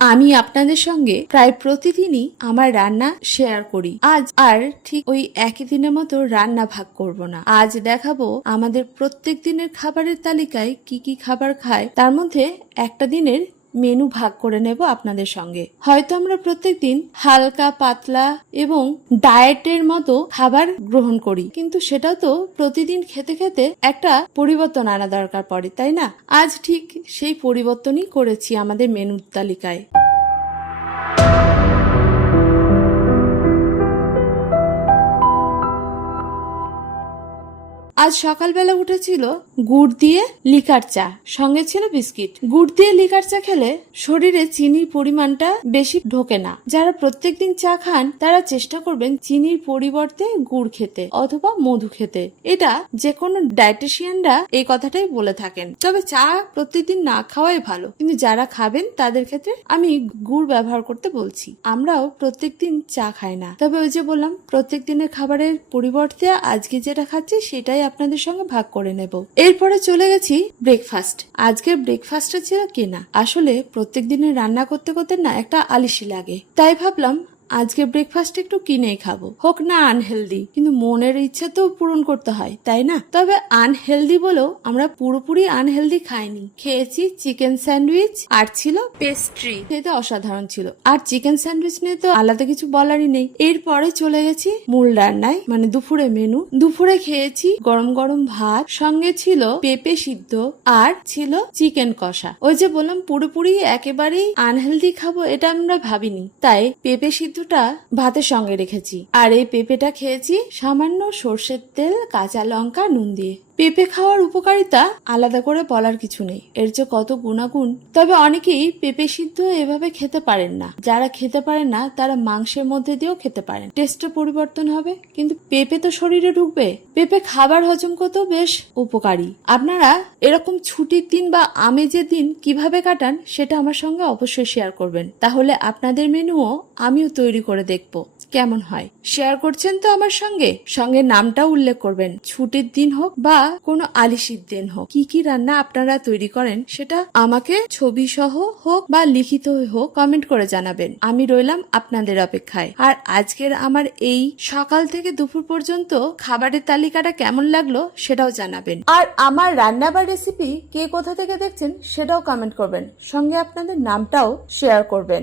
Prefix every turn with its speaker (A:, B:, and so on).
A: আমি আপনাদের সঙ্গে প্রায় প্রতিদিনই আমার রান্না শেয়ার করি। আজ আর ঠিক ওই একই দিনের মতো রান্না ভাগ করব না। আজ দেখাবো আমাদের প্রত্যেক দিনের খাবারের তালিকায় কি কি খাবার খায়। তার মধ্যে একটা দিনের মেনু ভাগ করে নেব আপনাদের সঙ্গে। হয়তো আমরা প্রত্যেক দিন হালকা, পাতলা এবং ডায়েটের মতো খাবার গ্রহণ করি, কিন্তু সেটা তো প্রতিদিন খেতে খেতে একটা পরিবর্তন আনা দরকার পড়ে, তাই না? আজ ঠিক সেই পরিবর্তনই করেছি আমাদের মেনুর তালিকায়। আজ সকালবেলা উঠেছিল গুড় দিয়ে লিকার চা, সঙ্গে ছিল বিস্কিট। গুড় দিয়ে লিকার চা খেলে শরীরে চিনির পরিমাণটা বেশি ঢোকে না। যারা প্রত্যেকদিন চা খান, তারা চেষ্টা করবেন চিনির পরিবর্তে গুড় খেতে অথবা মধু খেতে। এটা যে কোনো ডায়েটিশিয়ানরা এই কথাটাই বলে থাকেন। তবে চা প্রতিদিন না খাওয়াই ভালো। কিন্তু যারা খাবেন, তাদের ক্ষেত্রে আমি গুড় ব্যবহার করতে বলছি। আমরাও প্রত্যেকদিন চা খাই না। তবে ওই যে বললাম প্রত্যেক দিনের খাবারের পরিবর্তে আজকে যেটা খাচ্ছি, সেটাই আপনাদের সঙ্গে ভাগ করে নেব। এরপরে চলে গেছি ব্রেকফাস্ট আজকের ব্রেকফাস্টটা ছিল কেনা? আসলে প্রত্যেক দিনের রান্না করতে করতে না একটা আলিশি লাগে। তাই ভাবলাম আজকে ব্রেকফাস্ট একটু কিনেই খাব। হোক না আনহেলদি কিন্তু মনের ইচ্ছা তো পূরণ করতে হয়, তাই না? তবে আনহেলদি বলেও আমরা পুরোপুরি আনহেলদি খাইনি। খেয়েছি চিকেন স্যান্ডউইচ আর ছিল পেস্ট্রি খেতে অসাধারণ ছিল। আর চিকেন স্যান্ডউইচ নিয়ে তো আলাদা কিছু বলারই নেই। এরপরে চলে গেছি মূল রান্নায় মানে দুপুরে মেনু দুপুরে খেয়েছি গরম গরম ভাত, সঙ্গে ছিল পেঁপে সিদ্ধ আর ছিল চিকেন কষা। ওই যে বললাম, পুরোপুরি একেবারেই আনহেলদি খাব, এটা আমরা ভাবিনি। তাই পেঁপে সিদ্ধটা ভাতের সঙ্গে রেখেছি। আর এই পেঁপেটা খেয়েছি সামান্য সর্ষের তেল, কাঁচা লঙ্কা, নুন দিয়ে। পেঁপে খাওয়ার উপকারিতা আলাদা করে বলার কিছু নেই। এর যে কত গুণাগুণ, তবে অনেকেই পেঁপে সিদ্ধ এভাবে খেতে পারেন না। যারা খেতে পারেন না, তারা মাংসের মধ্যে দিয়েও খেতে পারেন। টেস্টের পরিবর্তন হবে। কিন্তু পেঁপে তো শরীরে ঢুকবে। পেঁপে খাবার হজম করতেও বেশ উপকারী। আপনারা এরকম ছুটির দিন বা আমেজের দিন কীভাবে কাটান, সেটা আমার সঙ্গে অবশ্যই শেয়ার করবেন। তাহলে আপনাদের মেনুও আমিও তৈরি করে দেখব। কেমন হয়? শেয়ার করছেন তো আমার সঙ্গে? সঙ্গে নামটাও উল্লেখ করবেন। ছুটির দিন হোক বা কোনো আলিশির দিন হোক, কি কি রান্না আপনারা তৈরি করেন সেটা আমাকে ছবি সহ হোক বা লিখিত হোক কমেন্ট করে জানাবেন। আমি রইলাম আপনাদের অপেক্ষায়। আর আজকের আমার এই সকাল থেকে দুপুর পর্যন্ত খাবারের তালিকাটা কেমন লাগল সেটাও জানাবেন। আর আমার রান্না বা রেসিপি কে কোথা থেকে দেখছেন সেটাও কমেন্ট করবেন। সঙ্গে আপনাদের নামটাও শেয়ার করবেন।